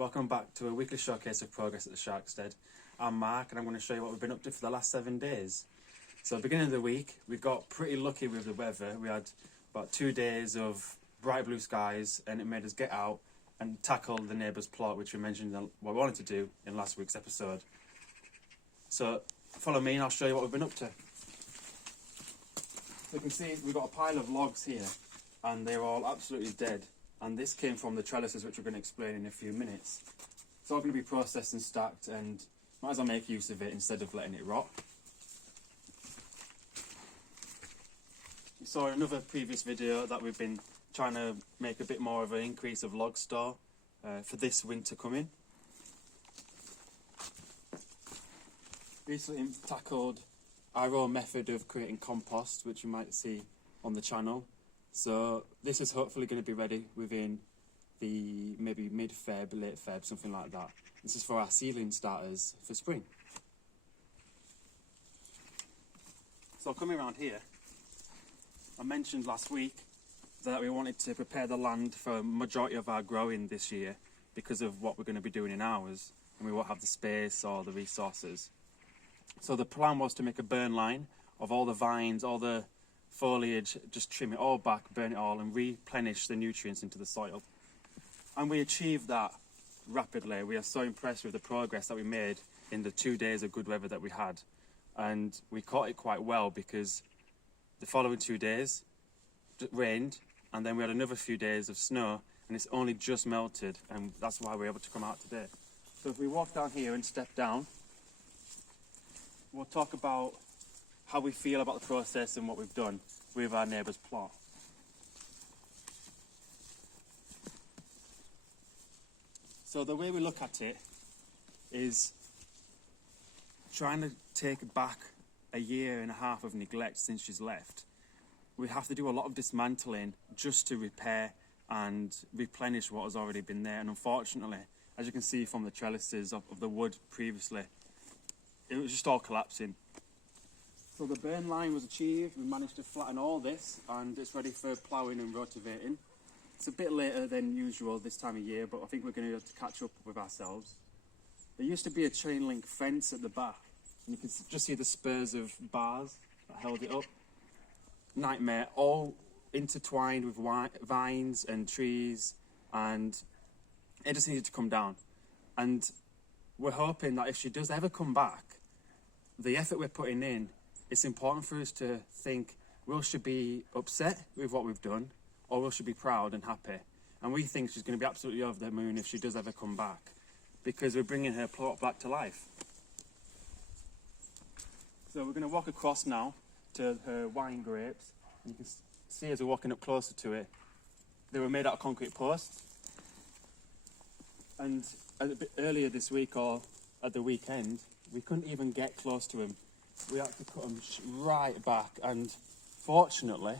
welcome back to a weekly showcase of progress at the Sharkstead. I'm Mark and I'm going to show you what we've been up to for the last 7 days. So at the beginning of the week, we got pretty lucky with the weather. We had about 2 days of bright blue skies and it made us get out and tackle the neighbour's plot, which we mentioned what we wanted to do in last week's episode. So follow me and I'll show you what we've been up to. So you can see we've got a pile of logs here and they're all absolutely dead. And this came from the trellises, which we're going to explain in a few minutes. It's all going to be processed and stacked, and might as well make use of it instead of letting it rot. You saw in another previous video that we've been trying to make a bit more of an increase of log store for this winter coming. Recently tackled our own method of creating compost, which you might see on the channel. So this is hopefully going to be ready within the maybe mid-Feb, late Feb, something like that. This is for our seedling starters for spring. So coming around here, I mentioned last week that we wanted to prepare the land for a majority of our growing this year because of what we're going to be doing in ours, and we won't have the space or the resources. So the plan was to make a burn line of all the vines, all the foliage, just trim it all back, burn it all and replenish the nutrients into the soil. And we achieved that rapidly. We are so impressed with the progress that we made in the 2 days of good weather that we had. And we caught it quite well because the following 2 days it rained and then we had another few days of snow and it's only just melted, and that's why we're able to come out today. So if we walk down here and step down, we'll talk about how we feel about the process and what we've done with our neighbour's plot. So the way we look at it is trying to take back a year and a half of neglect since she's left. We have to do a lot of dismantling just to repair and replenish what has already been there, and unfortunately, as you can see from the trellises of the wood previously, it was just all collapsing. So the burn line was achieved. We managed to flatten all this and it's ready for ploughing and rotivating. It's a bit later than usual this time of year, but I think we're going to have to catch up with ourselves. There used to be a chain link fence at the back and you can just see the spurs of bars that held it up. Nightmare, all intertwined with vines and trees, and it just needed to come down. And we're hoping that if she does ever come back, the effort we're putting in, it's important for us to think, will she be upset with what we've done, or will she be proud and happy? And we think she's going to be absolutely over the moon if she does ever come back, because we're bringing her plot back to life. So we're going to walk across now to her wine grapes. And you can see as we're walking up closer to it, they were made out of concrete posts. And a bit earlier this week, or at the weekend, we couldn't even get close to them. We had to cut them right back, and fortunately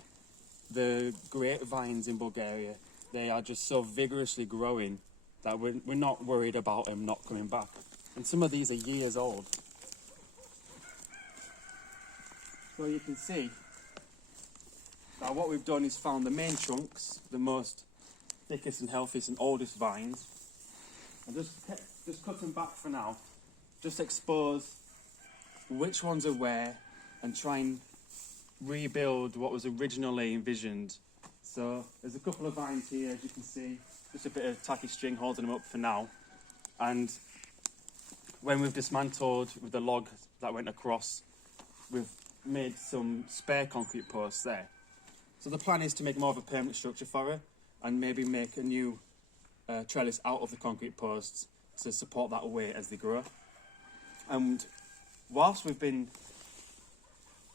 the grapevines in Bulgaria, they are just so vigorously growing that we're not worried about them not coming back. And some of these are years old. So you can see that what we've done is found the main trunks, the most thickest and healthiest and oldest vines, and just cut them back for now. Just expose which ones are where and try and rebuild what was originally envisioned. So there's a couple of vines here, as you can see, just a bit of tacky string holding them up for now. And when we've dismantled with the log that went across, we've made some spare concrete posts there. So the plan is to make more of a permanent structure for her and maybe make a new trellis out of the concrete posts to support that weight as they grow. And whilst we've been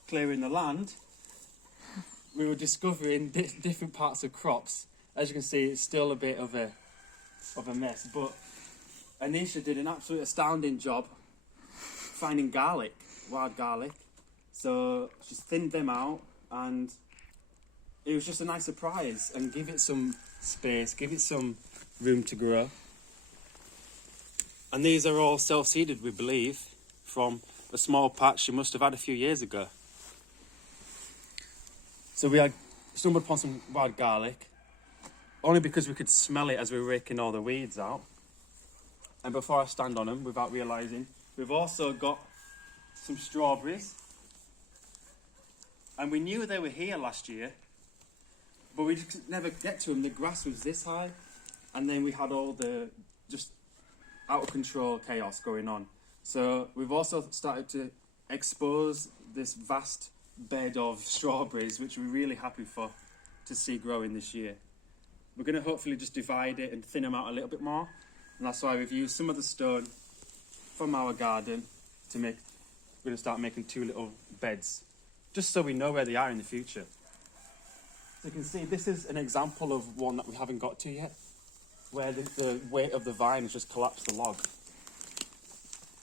clearing the land, we were discovering different parts of crops. As you can see, it's still a bit of a mess, but Anisha did an absolute astounding job finding garlic, wild garlic. So she's thinned them out, and it was just a nice surprise, and give it some space, give it some room to grow. And these are all self-seeded, we believe, from a small patch she must have had a few years ago. So we had stumbled upon some wild garlic, only because we could smell it as we were raking all the weeds out. And before I stand on them, without realising, we've also got some strawberries. And we knew they were here last year, but we just could never get to them. The grass was this high, and then we had all the just out of control chaos going on. So we've also started to expose this vast bed of strawberries, which we're really happy to see growing this year. We're going to hopefully just divide it and thin them out a little bit more, and that's why we've used some of the stone from our garden to make. We're going to start making 2 little beds, just so we know where they are in the future. So you can see this is an example of one that we haven't got to yet, where the weight of the vine has just collapsed the log.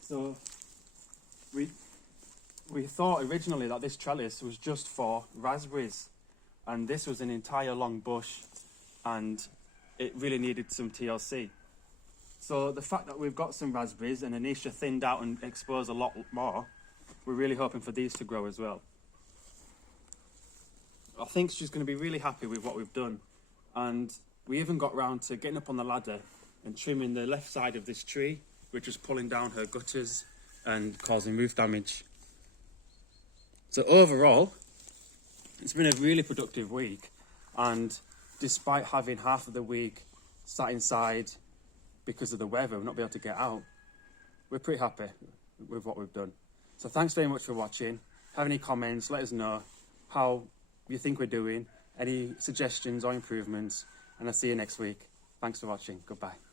So we thought originally that this trellis was just for raspberries, and this was an entire long bush, and it really needed some TLC. So the fact that we've got some raspberries and Anisha thinned out and exposed a lot more, we're really hoping for these to grow as well. I think she's going to be really happy with what we've done, and we even got round to getting up on the ladder and trimming the left side of this tree, which was pulling down her gutters and causing roof damage. So overall, it's been a really productive week, and despite having half of the week sat inside because of the weather, we've not been able to get out, we're pretty happy with what we've done. So thanks very much for watching. Have any comments, let us know how you think we're doing, any suggestions or improvements, and I'll see you next week. Thanks for watching. Goodbye.